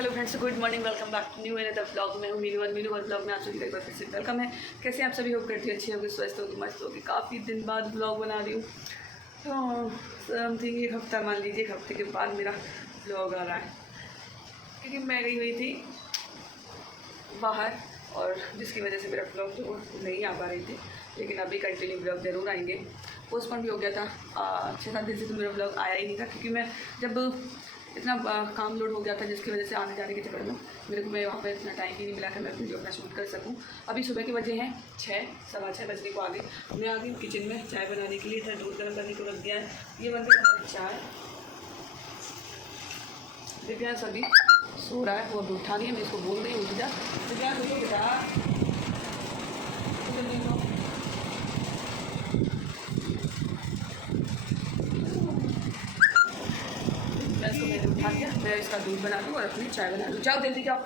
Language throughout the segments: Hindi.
Hello friends, good morning, welcome back to new another vlog. मैं हूँ मीनू वन व्लॉग में आप सभी का एक बार फिर से वेलकम है। कैसे आप सभी होप करती अच्छी होगी, स्वस्थ होगी, मस्त होगी। काफ़ी दिन बाद व्लॉग बना रही हूँ, तो समथिंग एक हफ्ता मान लीजिए, एक हफ्ते के बाद मेरा व्लॉग आ रहा है, क्योंकि मैं गई हुई थी बाहर और जिसकी वजह से मेरा व्लॉग तो नहीं आ पा रही थी। लेकिन अभी कंटिन्यू व्लॉग ज़रूर आएंगे। पोस्टपोन भी हो गया था, 6-7 दिन से तो मेरा व्लॉग आया ही नहीं था, क्योंकि मैं जब इतना काम लोड हो गया था, जिसकी वजह से आने जाने के चक्कर में मेरे को वहाँ पर इतना टाइम ही नहीं मिला कि मैं वीडियो अपना शूट कर सकूँ। अभी सुबह के बजे हैं 6-6:15 बजने को आ गई। मैं आ गई किचन में चाय बनाने के लिए। इधर दूध गर्म करने को रख दिया है। ये बन गई हमारी चाय। दिव्यांश अभी सो रहा है, वो अभी उठा नहीं है। मैं इसको बोल रही हूँ उठ जा, दिव्यांश उठो बेटा। मैं इसको मैंने उठा दिया। मैं इसका दूध बना दूँ और अपनी चाय बना दूँ। जाओ जल्दी जाओ।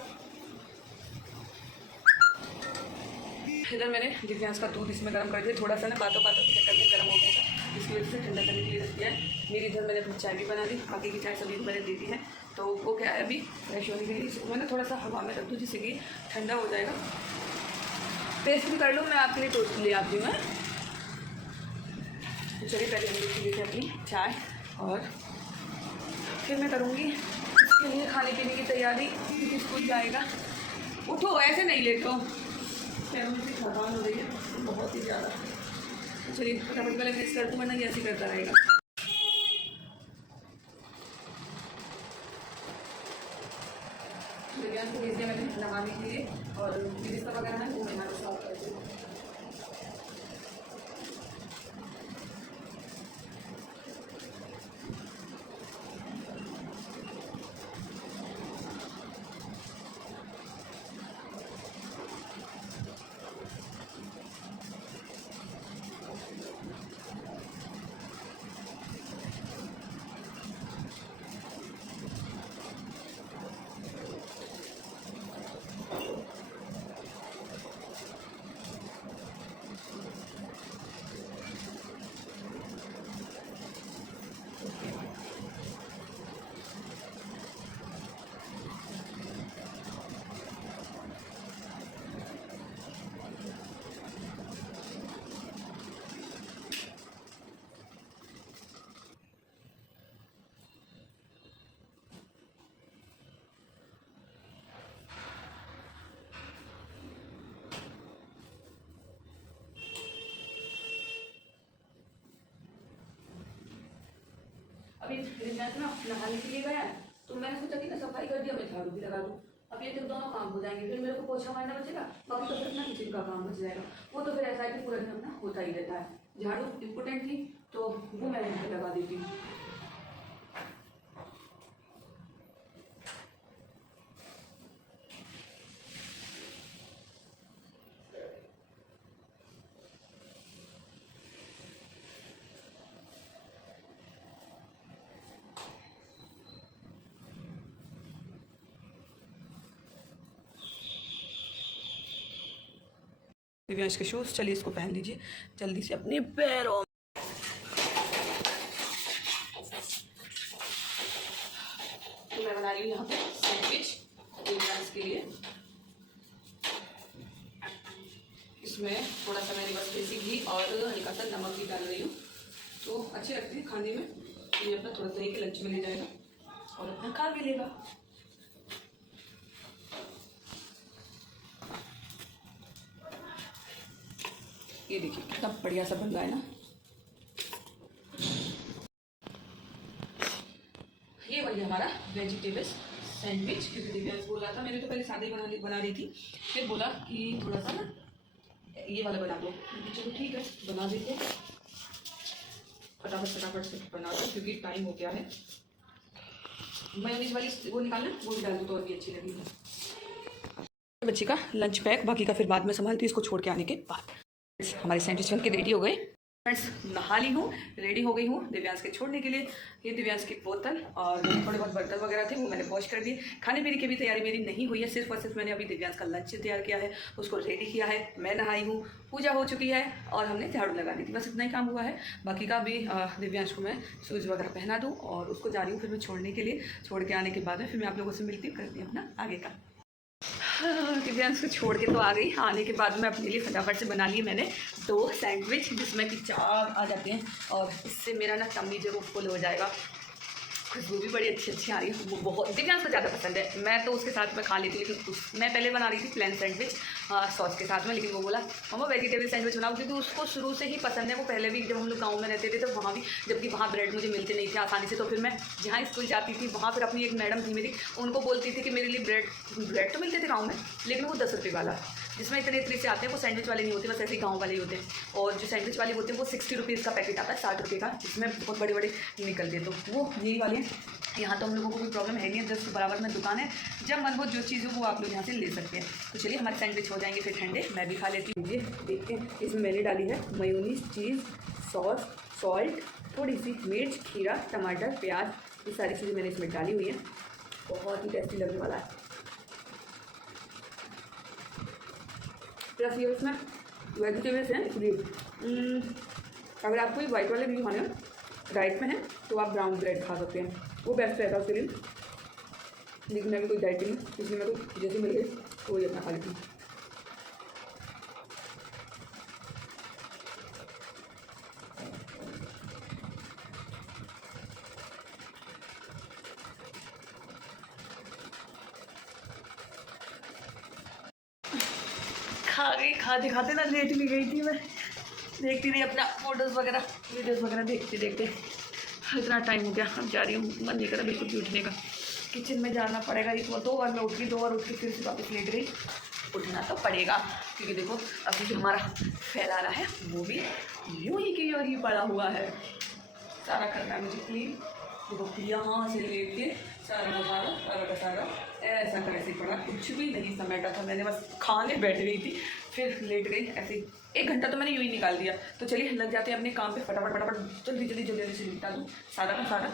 इधर मैंने दिव्यांश का दूध इसमें गर्म कर दिया। थोड़ा सा ना बातों के चक्कर में गर्म हो गया था, इसकी वजह से ठंडा करने के लिए रख दिया है। मेरी इधर मैंने अपनी चाय भी बना दी, बाकी की चाय सभी को मैंने दे दी है। तो वो क्या है, अभी फ्रेश होने के लिए इसको मैंने थोड़ा सा हवा में रख दूँ, जिससे कि ठंडा हो जाएगा। पेस्ट भी कर लूँ, मैं आपके लिए टोस्ट ले आती हूँ। चलिए पहले हम देख लीजिए अपनी चाय, और फिर मैं करूँगी इसके लिए खाने पीने की तैयारी, क्योंकि स्कूल जाएगा। उठो, ऐसे नहीं लेटो, पैरों में थकान हो रही है बहुत ही ज़्यादा। चलिए फटाफट पहले मिस कर दूँ, वरना ये ऐसे करता रहेगा। दिव्यांश को भेज दिया मैंने नहाने के लिए, और बिस्तर वगैरह है वो मैं हमारे साथ करती हूँ। अभी दिव्यांश ना नहाने के लिए गया है, तो मैंने सोचा कि ना सफाई कर दिया, मैं झाड़ू भी लगा दूँ। अब ये जब दोनों काम हो जाएंगे, फिर मेरे को पोछा मारना बचेगा, बाकी तो फिर अपना किचन का काम बच जाएगा। वो तो फिर ऐसा है कि पूरा दिन अपना होता ही रहता है। झाड़ू इम्पोर्टेंट थी, तो वो मैं यहाँ पे लगा देती हूँ। दिव्यांश के शूज़, चलिए इसको पहन लीजिए जल्दी से अपने पैरों। तो मैं बना रही हूँ यहाँ पे सैंडविच दिव्यांश के लिए। इसमें थोड़ा सा मैंने बस देसी घी और हल्का सा नमक भी डाल रही हूँ, तो अच्छे लगते हैं खाने में। ये अपना थोड़ा सा ही लंच में ले जाएगा और अपना खा भी लेगा। ये देखिए कितना बढ़िया सा बन रहा है ना। ये बन गया हमारा वेजिटेबल्स सैंडविच, क्योंकि दिव्यांश बोल रहा था, मैंने तो पहले सादे बना रही थी, फिर बोला कि थोड़ा सा ना ये वाला बना दो। चलो ठीक है, बना देते, फटाफट से बना दो, क्योंकि टाइम हो गया है। मेयोनीज वाली वो निकालना, वो भी डाल दो तो और भी अच्छी लगेगी। बच्चे का लंच पैक, बाकी का फिर बाद में संभालती हूँ, इसको छोड़ के आने के बाद। हमारे सैंडविच बन के रेडी हो गए। फ्रेंड्स नहा ली हूँ, रेडी हो गई हूँ दिव्यांश के छोड़ने के लिए। ये दिव्यांश की बोतल और थोड़े बहुत बर्तन वगैरह थे वो मैंने वॉश कर दिए। खाने पीने की भी तैयारी मेरी नहीं हुई है, सिर्फ और सिर्फ मैंने अभी दिव्यांश का लंच तैयार किया है, उसको रेडी किया है। मैं नहाई हूँ, पूजा हो चुकी है और हमने झाड़ू लगा दी थी, बस इतना ही काम हुआ है। बाकी का भी दिव्यांश को मैं शूज़ वगैरह पहना दूँ और उसको जा रही हूँ फिर मैं छोड़ने के लिए। छोड़ के आने के बाद में फिर मैं आप लोगों से मिलती हूँ, करती हूँ अपना आगे का। दिव्यांश को छोड़ के तो आ गई। आने के बाद में अपने लिए फटाफट से बना लिए मैंने 2 सैंडविच जिसमें कि 4 आ जाते हैं और इससे मेरा ना टम्मी जरूर फुल हो जाएगा। खुशबू भी बड़ी अच्छी आ रही है, वो बहुत दिव्यांश को ज़्यादा पसंद है। मैं तो उसके साथ में खा लेती हूँ, लेकिन मैं पहले बना रही थी प्लेन सैंडविच सॉस के साथ में, लेकिन वो बोला मम्मा वेजिटेबल सैंडविच बनाओ, क्योंकि उसको शुरू से ही पसंद है। वो पहले भी जब हम लोग गाँव में रहते थे तो वहाँ भी, जबकि वहाँ ब्रेड मुझे मिलते नहीं थे आसानी से, तो फिर मैं जहाँ स्कूल जाती थी वहाँ फिर अपनी एक मैडम थी मेरी, उनको बोलती थी कि मेरे लिए ब्रेड तो मिलते थे गाँव में, लेकिन वो 10 रुपये वाला जिसमें इतने इतने से आते हैं, वो सैंडविच वाले नहीं होते, बस ऐसे ही गाँव वाले ही होते हैं। और जो सैंडविच वाले होते हैं वो 60 रुपीज़ का पैकेट आता है, 60 रुपये का, जिसमें बहुत बड़े बड़े निकलते हैं, तो वो यही वाले हैं। यहाँ तो हम लोगों को कोई प्रॉब्लम है नहीं, जस्ट बराबर में दुकान है, जब मन हो जो चीज़ हो वो आप लोग यहाँ से ले सकते हैं। तो चलिए हमारे सैंडविच हो जाएंगे फिर ठंडे, मैं भी खा लेती हूँ। ये देखते हैं, इसमें मैंने डाली है मेयोनीज, चीज़, सॉस, सॉल्ट, थोड़ी सी मिर्च, खीरा, टमाटर, प्याज, ये सारी चीज़ें मैंने इसमें डाली हुई है। बहुत ही टेस्टी लगने वाला है। प्लस ये उसमें वेजिटेबल्स हैं, इसलिए अगर आपको ये वाइट वाले भी खाने डाइट में है तो आप ब्राउन ब्रेड खा सकते हैं, वो बेस्ट रहता है उसके लिए। लेकिन मैं भी कोई डाइट नहीं, इसलिए मैं तो जैसे मिल गई तो वही अपना खा लेती हूँ। खा गई, खाते खाते ना लेट भी गई थी मैं, देखती रही अपना फोटोज़ वगैरह वीडियोज़ वगैरह देखते देखते इतना टाइम हो गया। अब जा रही हूँ, मन नहीं करा बिल्कुल भी उठने का, किचन में जाना पड़ेगा। एक बार 2 बार मैं उठ गई, 2 बार उठ के फिर से वापस लेट गई। उठना तो पड़ेगा क्योंकि देखो अभी जो हमारा फैला रहा है वो भी यूँ ही की यूँ ही पड़ा हुआ है। सारा करना है मुझे क्लीन, देखो यहाँ से लेट के सारा का सारा ऐसा कैसे पड़ा, कुछ भी नहीं समेटा था मैंने, बस खाने बैठ गई थी फिर लेट गई ऐसे ही। 1 घंटा तो मैंने यूँ ही निकाल दिया। तो चलिए लग जाते हैं अपने काम पे, फटाफट फटाफट जल्दी जल्दी जल्दी जल्दी से निपटा दूँ सारा का सारा।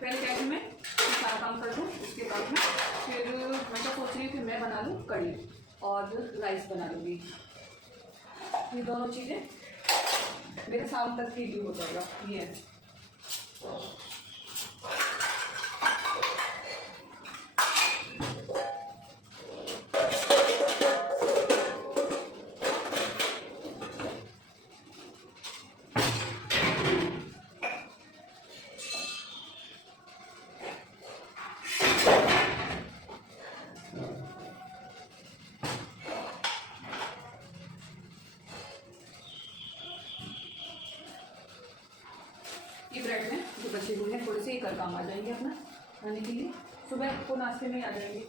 पहले क्या मैं सारा काम कर दूँ, उसके बाद में फिर मैं क्या सोच रही हूँ कि मैं बना लूँ कढ़ी और राइस बना लूँगी। ये दोनों चीज़ें मेरे शाम तक ही हो जाएगा। ये ब्रेड में जो बचे हुए हैं थोड़े से ही कर काम आ जाएंगे अपना खाने के लिए, सुबह को नाश्ते में ही आ जाएंगे।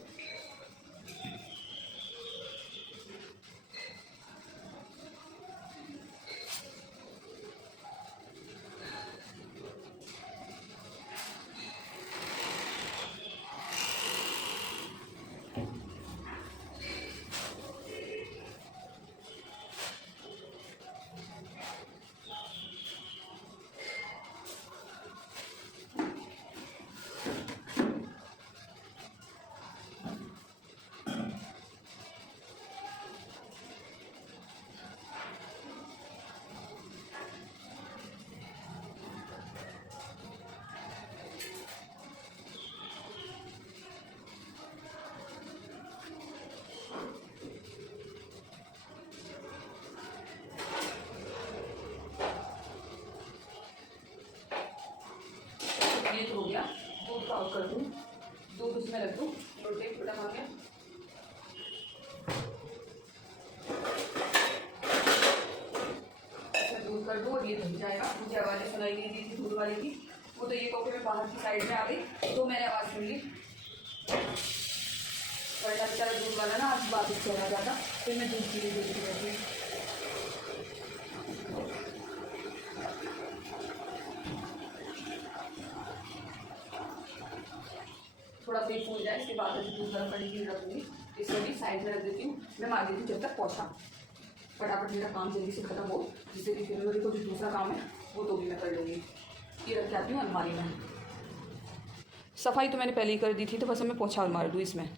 ये तो हो गया, दूध आउट कर दूँ, दूध उसमें रख दूँ, रोटी थोड़ा खा के ऐसा दूध कर दूँ और ये धुल जाएगा। मुझे आवाज़ें सुनाई नहीं दी थी दूध वाली की, वो तो ये कॉफी में बाहर की साइड में आ गई तो मैंने आवाज़ सुन ली। बड़ा बेचारा दूध वाला ना आज वापस चला जाता, फिर मैं दूध के लिए देखती रहती हूँ। थोड़ा पेट फूल जाए, इसके बाद दूध गर्म करने की रख दूँगी, इसको भी साइड में रख देती हूँ। मैं मार देती हूँ जब तक पहुँचा, फटाफट मेरा काम जल्दी से खत्म हो, जिससे कि फिर मेरे को जो दूसरा काम है वो तो भी मैं कर लूँगी। ये रख के आती हूँ अलमारी में। सफाई तो मैंने पहले ही कर दी थी, तो बस मैं पोछा मार दूँ इसमें।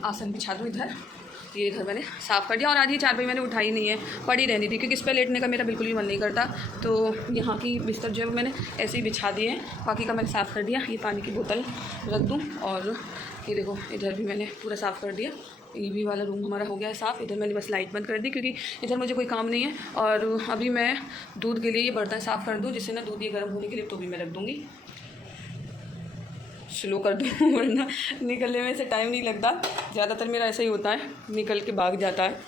आसन बिछा दूँ इधर, ये इधर मैंने साफ़ कर दिया। और आज ये चारपाई मैंने उठाई नहीं है, पड़ी रहनी थी, क्योंकि इस पर लेटने का मेरा बिल्कुल भी मन नहीं करता। तो यहाँ की बिस्तर जो है मैंने ऐसे ही बिछा दिए हैं, बाकी का मैंने साफ़ कर दिया। ये पानी की बोतल रख दूँ, और ये देखो इधर भी मैंने पूरा साफ़ कर दिया। ये भी वाला रूम हमारा हो गया है साफ़। इधर मैंने बस लाइट बंद कर दी, क्योंकि इधर मुझे कोई काम नहीं है। और अभी मैं दूध के लिए ये बर्तन साफ़ कर दूँ, जिससे ना दूध ये गर्म होने के लिए तो भी मैं रख दूँगी। स्लो कर दूँ वरना निकलने में से टाइम नहीं लगता। ज़्यादातर मेरा ऐसा ही होता है, निकल के भाग जाता है।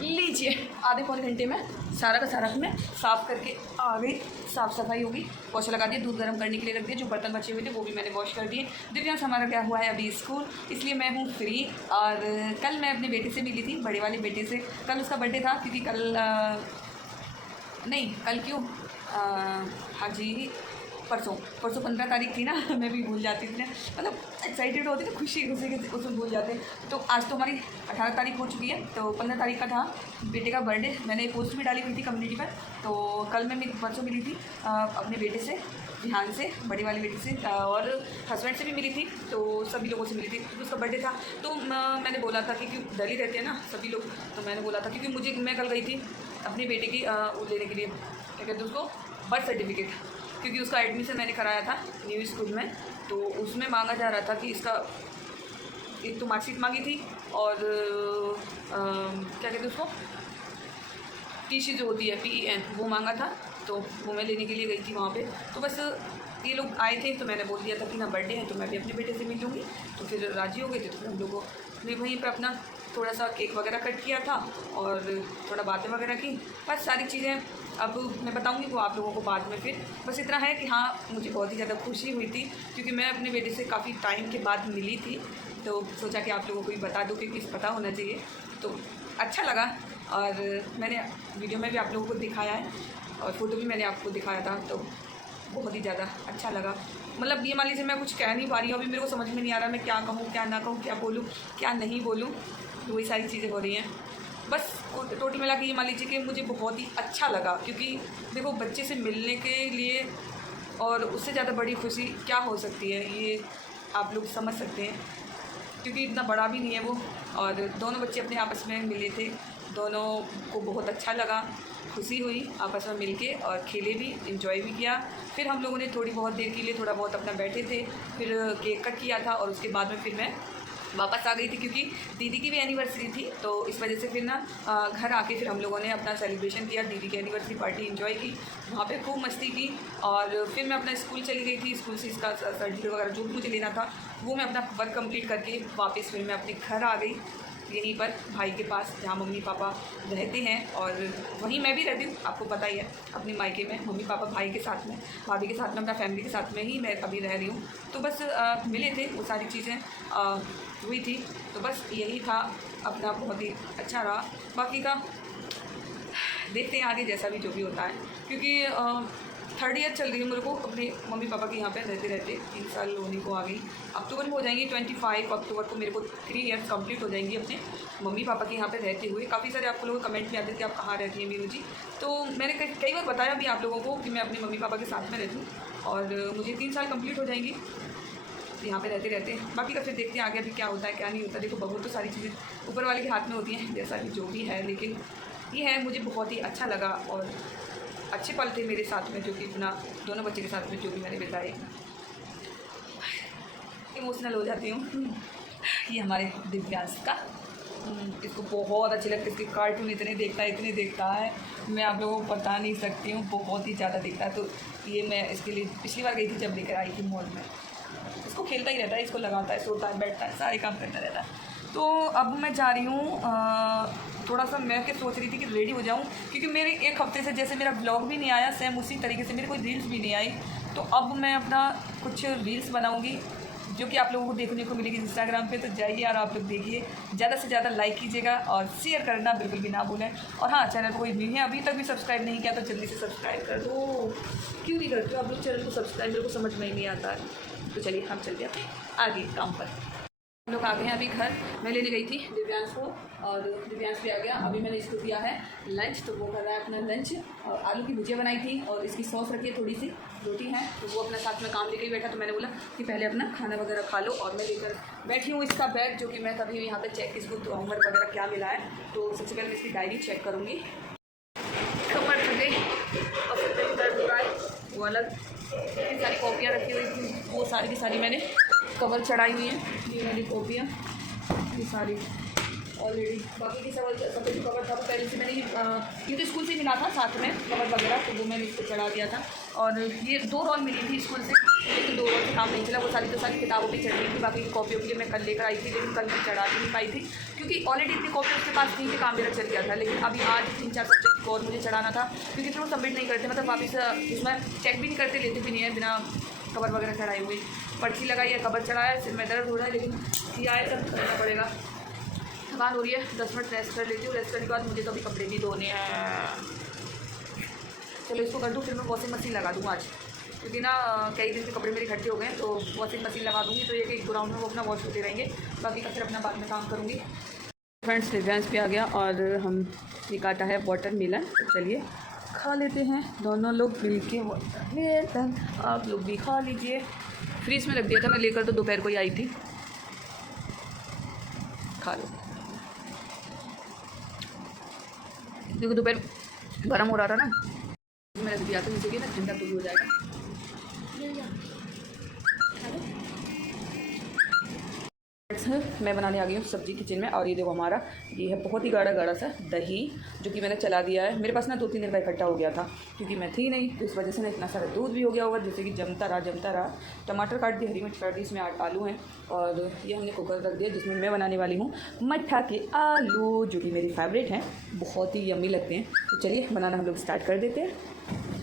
लीजिए, आधे पौने घंटे में सारा का सारा मैं साफ़ करके आ गई। साफ़ सफाई होगी, पोछा लगा दिया, दूध गर्म करने के लिए रख दिया। जो बर्तन बचे हुए थे वो भी मैंने वॉश कर दिए। दिव्यांश हमारा गया हुआ है अभी स्कूल, इसलिए मैं हूँ फ्री। और कल मैं अपने बेटे से मिली थी, बड़े वाले बेटे से। कल उसका बर्थडे था, क्योंकि कल नहीं, कल क्यों, हाँ जी, परसों 15 तारीख थी ना। मैं भी भूल जाती थी ना, मतलब एक्साइटेड होती थी, खुशी खुशी के उसमें भूल जाते। तो आज तो हमारी 18 तारीख हो चुकी है, तो 15 तारीख का था बेटे का बर्थडे। मैंने पोस्ट भी डाली हुई थी कम्युनिटी पर। तो कल मैं परसों मिली थी अपने बेटे से, ध्यान से, बड़े वाले बेटे से, और हस्बैंड से भी मिली थी। तो सभी लोगों से मिली थी, क्योंकि उसका बर्थडे था। तो मैंने बोला था कि डर ही रहते हैं ना सभी लोग, तो मैंने बोला था, क्योंकि मैं कल गई थी अपने बेटे की वो लेने के लिए, क्या कहते हैं उसको, बर्थ सर्टिफिकेट, क्योंकि उसका एडमिशन मैंने कराया था न्यू स्कूल में। तो उसमें मांगा जा रहा था कि इसका एक तो मार्कशीट मांगी थी, और क्या कहते हैं उसको, टीसी जो होती है PEN, वो मांगा था। तो वो मैं लेने के लिए गई थी वहाँ पे। तो बस ये लोग आए थे, तो मैंने बोल दिया था कि ना बर्थडे है, तो मैं भी अपने बेटे से मिल लूँगी। तो फिर राजी हो गए थे, तो फिर हम लोगों ने वहीं पर अपना थोड़ा सा केक वगैरह कट किया था, और थोड़ा बातें वगैरह की। बस सारी चीज़ें अब मैं बताऊंगी वो आप लोगों को बाद में। फिर बस इतना है कि हाँ, मुझे बहुत ही ज़्यादा खुशी हुई थी, क्योंकि मैं अपने बेटे से काफ़ी टाइम के बाद मिली थी। तो सोचा कि आप लोगों को भी बता दूँ, क्योंकि पता होना चाहिए। तो अच्छा लगा, और मैंने वीडियो में भी आप लोगों को दिखाया है, और फ़ोटो भी मैंने आपको दिखाया था। तो बहुत ही ज़्यादा अच्छा लगा। मतलब ये मान लीजिए मैं कुछ कह नहीं पा रही हूँ, अभी मेरे को समझ में नहीं आ रहा मैं क्या कहूँ, क्या ना कहूँ, क्या बोलूँ, क्या नहीं बोलूँ। तो वही सारी चीज़ें हो रही हैं। बस टोटल मिला के ये मान लीजिए कि मुझे बहुत ही अच्छा लगा, क्योंकि देखो बच्चे से मिलने के लिए और उससे ज़्यादा बड़ी खुशी क्या हो सकती है, ये आप लोग समझ सकते हैं। क्योंकि इतना बड़ा भी नहीं है वो, और दोनों बच्चे अपने आपस में मिले थे, दोनों को बहुत अच्छा लगा, खुशी हुई आपस में मिलके, और खेले भी, एंजॉय भी किया। फिर हम लोगों ने थोड़ी बहुत देर के लिए थोड़ा बहुत अपना बैठे थे, फिर केक कट किया था, और उसके बाद में फिर मैं वापस आ गई थी, क्योंकि दीदी की भी एनिवर्सरी थी। तो इस वजह से फिर ना घर आके फिर हम लोगों ने अपना सेलिब्रेशन किया, दीदी की एनिवर्सरी पार्टी एंजॉय की, वहाँ पे खूब मस्ती की। और फिर मैं अपना स्कूल चली गई थी, स्कूल से इसका सर्टिफिकेट वगैरह जो भी मुझे लेना था वो मैं अपना वर्क कंप्लीट करके वापस फिर मैं अपने घर आ गई, यहीं पर भाई के पास, जहाँ मम्मी पापा रहते हैं। और वहीं मैं भी रहती हूँ, आपको पता ही है, अपने मायके में मम्मी पापा, भाई के साथ में, भाभी के साथ में, अपना फैमिली के साथ में ही मैं अभी रह रही हूँ। तो बस मिले थे, वो सारी चीज़ें हुई थी। तो बस यही था अपना, बहुत ही अच्छा रहा। बाकी का देखते हैं आगे, जैसा भी जो भी होता है। क्योंकि 3rd ईयर चल रही है मेरे को अपने मम्मी पापा के यहाँ पे रहते रहते, 3 साल होने को आ गई। अक्टूबर में हो जाएंगी, 25 अक्टूबर को मेरे को 3 ईयर्स कंप्लीट हो जाएंगी अपने मम्मी पापा के यहाँ पे रहते हुए। काफ़ी सारे आपको लोग कमेंट में आते थे कि आप कहाँ रहती हैं मीनू जी। तो मैंने कई बार बताया भी आप लोगों को कि मैं अपने मम्मी पापा के साथ में रहती हूँ, और मुझे 3 साल कंप्लीट हो जाएंगी यहाँ पे रहते रहते बाकी का फिर देखते हैं आगे अभी क्या होता है क्या नहीं होता। देखो बहुत तो सारी चीज़ें ऊपर वाले के हाथ में होती हैं, जैसा कि जो भी है, लेकिन ये है मुझे बहुत ही अच्छा लगा और अच्छे पल थे मेरे साथ में, जो कि अपना दोनों बच्चे के साथ में जो भी मैंने बिताए। इमोशनल हो जाती हूँ। ये हमारे दिव्यांश का, इसको बहुत अच्छे लगते हैं, इसके कार्टून इतने देखता है मैं आप लोगों को बता नहीं सकती हूँ, बहुत ही ज़्यादा देखता है। तो ये मैं इसके लिए पिछली बार गई थी जब लेकर आई थी मॉल में, इसको खेलता ही रहता है, इसको लगाता है, सोता है, बैठता है, सारे काम करता रहता है। तो अब मैं जा रही हूँ, थोड़ा सा मैं क्या सोच रही थी कि रेडी हो जाऊँ, क्योंकि मेरे एक हफ्ते से जैसे मेरा ब्लॉग भी नहीं आया, सेम उसी तरीके से मेरी कोई रील्स भी नहीं आई। तो अब मैं अपना कुछ रील्स बनाऊँगी जो कि आप लोगों को देखने को मिलेगी इंस्टाग्राम पे। तो जाइए और आप लोग देखिए, ज़्यादा से ज़्यादा लाइक कीजिएगा और शेयर करना बिल्कुल भी ना भूलें। और हाँ, चैनल को कोई नहीं है अभी तक भी सब्सक्राइब नहीं किया तो जल्दी से सब्सक्राइब कर दो। क्यों नहीं करते हो आप लोग चैनल को सब्सक्राइब? मेरे को समझ में ही नहीं आता है। तो चलिए हम चलते हैं आगे काम पर। हम लोग आ गए हैं अभी घर। मैं लेने गई थी दिव्यांश को और दिव्यांश भी आ गया। अभी मैंने इसको दिया है लंच, तो वो कर रहा है अपना लंच। और आलू की भुजिया बनाई थी और इसकी सॉस रखी है, थोड़ी सी रोटी है, तो वो अपना साथ में काम लेके ही बैठा। तो मैंने बोला कि पहले अपना खाना वगैरह खा लो। और मैं लेकर बैठी हूँ इसका बैग, जो कि मैं कभी यहाँ पर चेक इसको तो होमवर्क वगैरह क्या मिला है। तो सबसे पहले मैं इसकी डायरी चेक करूँगी। कमर थक गई और फिर दर्द हो रहा है, वो अलग। इतनी सारी कॉपियाँ रखी हुई थी, वो सारी की सारी मैंने कवर चढ़ाई हुई हैं। ये वाली कॉपियाँ ये सारी ऑलरेडी, बाकी की सब जो कवर था वो पहले से मैंने क्योंकि स्कूल से मिला था साथ में कवर वगैरह, तो वो मैंने इसको चढ़ा दिया था। और ये 2 रोल मिली थी स्कूल से, लेकिन 2 रोल से काम नहीं चला। वो सारी तो सारी किताबों की चढ़ रही थी, बाकी की कॉपियों के लिए मैं कल लेकर आई थी, लेकिन कल मैं चढ़ा नहीं पाई थी क्योंकि ऑलरेडी इतनी कॉपी उसके पास नहीं थी, काम मेरा चल गया था। लेकिन अभी आज 3-4 सब्जेक्ट और मुझे चढ़ाना था, क्योंकि फिर वो सबमिट नहीं करते, मतलब वापस उसमें चेक भी नहीं करते, लेते भी नहीं है बिना कवर वगैरह चढ़ाए हुए। पर्ची लगाई है, कवर चढ़ाया, सिर में दर्द हो रहा है, लेकिन किया है सब करना पड़ेगा। थकान हो रही है, 10 मिनट रेस्ट कर लेती हूँ। रेस्ट करने के बाद मुझे तो अभी कपड़े भी धोने हैं। चलो इसको कर दूँ, फिर मैं वॉशिंग मशीन लगा दूँगा आज, क्योंकि ना कई दिन के कपड़े मेरे इकट्ठे हो गए, तो वॉशिंग मशीन लगा दूँगी। तो ये कि एक ग्राउंड में वो अपना वॉश होते रहेंगे, बाकी का फिर अपना बाद में काम करूँगी। फ्रेंड्स, दिव्यांश भी आ गया और हम ये काटा है वाटरमेलन। चलिए खा लेते हैं दोनों लोग मिल के वाटरमेलन। आप लोग भी खा लीजिए। फ्रीज में रख दिया था मैं, लेकर तो दोपहर को ही आई थी। खा लो, क्योंकि दोपहर गर्म हो रहा था ना, मैं रख दिया था, जैसे कि ना ठंडा तो हो जाएगा। मैं बनाने आ गई हूँ सब्जी किचन में। और ये देखो हमारा ये है बहुत ही गाढ़ा गाढ़ा सा दही, जो कि मैंने चला दिया है। मेरे पास ना 2-3 दिन का इकट्ठा हो गया था, क्योंकि मैं थी नहीं, तो इस वजह से ना इतना सारा दूध भी हो गया होगा, जैसे कि जमता रहा। टमाटर काट दी, हरी मिर्च काट दी, इसमें 8 आलू हैं। और ये हमने कुकर रख दिया, जिसमें मैं बनाने वाली हूँ मट्ठा के आलू, जो कि मेरी फेवरेट हैं, बहुत ही यम्मी लगते हैं। तो चलिए बनाना हम लोग स्टार्ट कर देते हैं।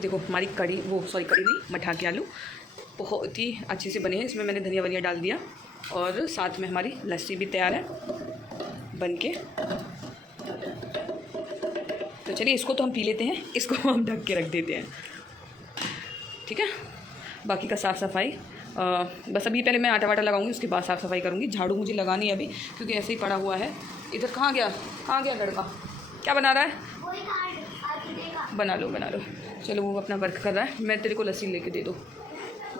देखो हमारी कड़ी, वो सॉरी कड़ी नहीं, मठा के आलू बहुत ही अच्छे से बने हैं। इसमें मैंने धनिया वनिया डाल दिया और साथ में हमारी लस्सी भी तैयार है बन के। तो चलिए इसको तो हम पी लेते हैं, इसको हम ढक के रख देते हैं, ठीक है। बाकी का साफ़ सफाई बस अभी पहले मैं आटा वाटा लगाऊंगी, उसके बाद साफ़ सफाई करूँगी। झाड़ू मुझे लगानी है अभी क्योंकि ऐसे ही पड़ा हुआ है। इधर कहाँ गया लड़का, क्या बना रहा है? बना लो। चलो वो अपना वर्क कर रहा है। मैं तेरे को लस्सी लेके दे दो,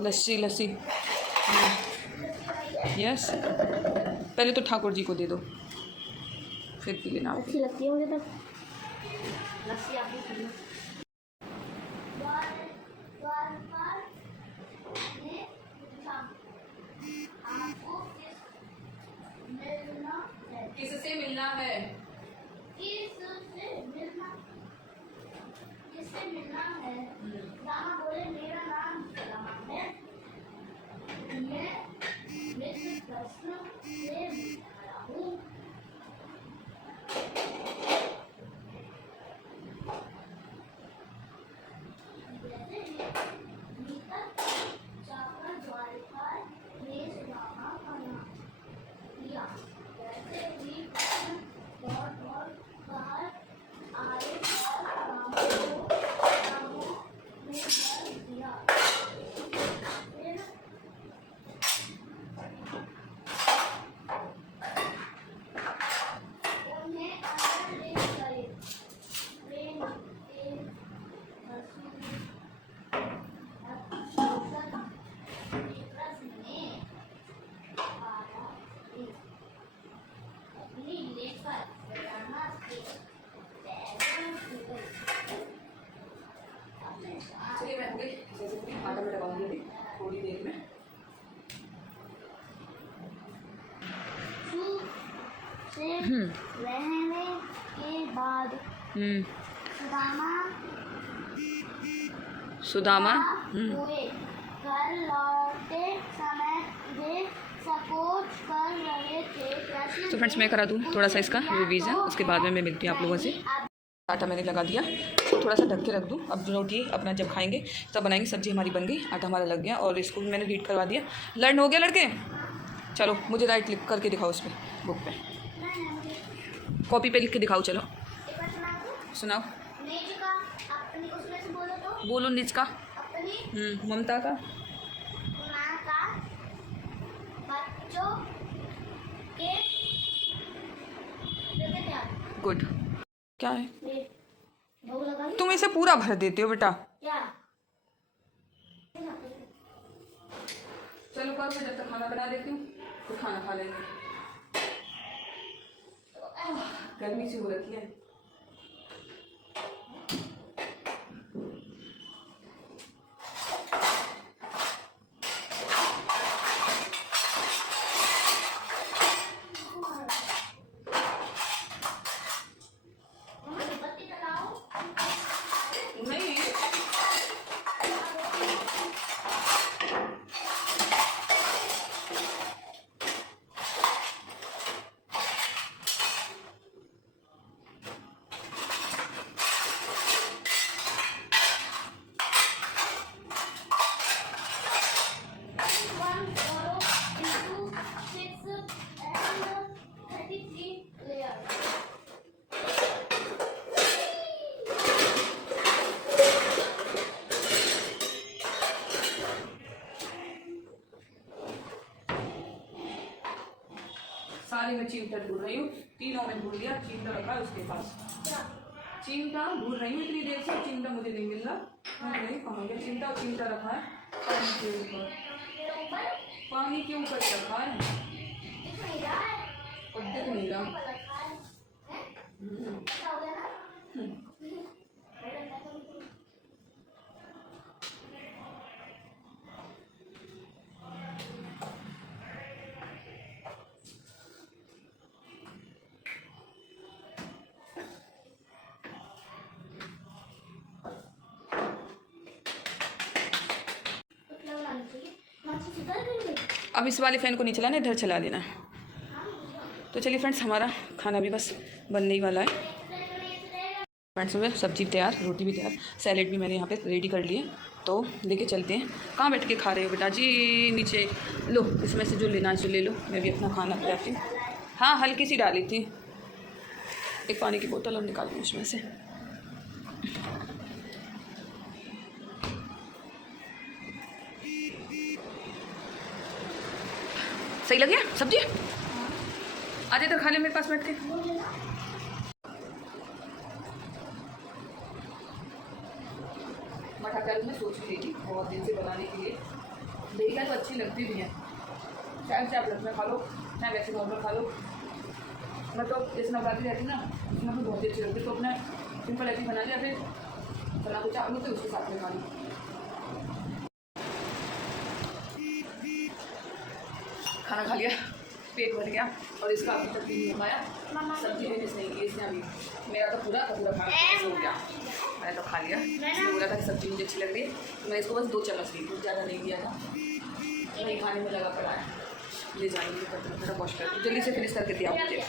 लस्सी यस। पहले तो ठाकुर जी को दे दो, फिर पी लेना। अच्छी लगती है मुझे तो लस्सी। आप भी किससे मिलना है? किससे मिलना है? रामा बोले मेरा नाम रामा है, मैं इस प्रश्न से आया हूँ। आटा में लगाऊंगी अभी थोड़ी देर में। रहने के बाद सुदामा हुए घर लौटते समय वे सकोच कर रहे थे। तो फ्रेंड्स मैं करा दूँ थोड़ा सा इसका रिवीजन, उसके बाद में मैं मिलती हूँ आप लोगों से। आटा मैंने लगा दिया, थोड़ा सा ढक के रख दूँ। अब रोटी अपना जब खाएंगे तब बनाएंगे। सब्जी हमारी बन गई, आटा हमारा लग गया और इसको भी मैंने रीड करवा दिया। लर्न हो गया लड़के? चलो मुझे राइट लिख करके दिखाओ उस पर, बुक पे, कॉपी पे लिख के दिखाओ। चलो सुनाओ। बोलो निज का, ममता का, बच्चों के गुड। क्या है? तुम इसे पूरा भर देते हो बेटा। चलो करो, मैं जब तक खाना बना देती हूँ तो खाना खा लेंगे। गर्मी सी हो रखी है। सारी मैं चिमटा ढूंढ रही हूँ, तीनों में ढूंढ लिया। चिमटा रखा है उसके पास, चिमटा ढूंढ रही हूँ इतनी देर से, चिमटा मुझे नहीं मिल रहा। नहीं कहाँ गया चिमटा? चिमटा रखा है पानी के ऊपर, पानी के ऊपर रखा है और दिख नहीं रहा। अब इस वाले फ़ैन को नहीं चलाना, इधर चला देना। तो चलिए फ्रेंड्स, हमारा खाना भी बस बनने ही वाला है। फ्रेंड्स में सब्जी तैयार, रोटी भी तैयार, सैलेड भी मैंने यहाँ पे रेडी कर लिए। तो लेके चलते हैं। कहाँ बैठ के खा रहे हो बेटा जी? नीचे लो, इसमें से जो लेना है सो ले लो, मैं भी अपना खाना खिलाती हूँ। हाँ हल्की सी डाली थी, एक पानी की बोतल और निकाल दूँ उसमें से। सही लग गया सब्जी? आधे तो खा ले मेरे पास बैठ के। मठा कल मैं सोच रही थी बहुत दिन से बनाने के लिए, दही तो अच्छी लगती भी है, शायद से आप लग में खा लो चाहे वैसे नॉर्मल खा लो। मैं तो जैसे नवरात्रि रहती ना उसमें भी बहुत अच्छी लगती, तो अपने सिंपल ऐसी बना लिया, फिर बना को चावल तो उसके साथ में खा लो। खाना खा लिया, पेट भर गया, और इसका अभी तक नहीं हो पाया। सब्जी भी मिस नहीं की इसने अभी, मेरा तो पूरा का पूरा खाना हो गया। मैंने तो खा लिया, इसने बोला था कि सब्जी मुझे अच्छी लग रही है, तो मैं इसको बस 2 चम्मच ली, कुछ ज़्यादा नहीं दिया था। नहीं खाने में लगा पड़ा है, ले जाएंगे, वॉश करके जल्दी से फिनिश करके दिया मुझे।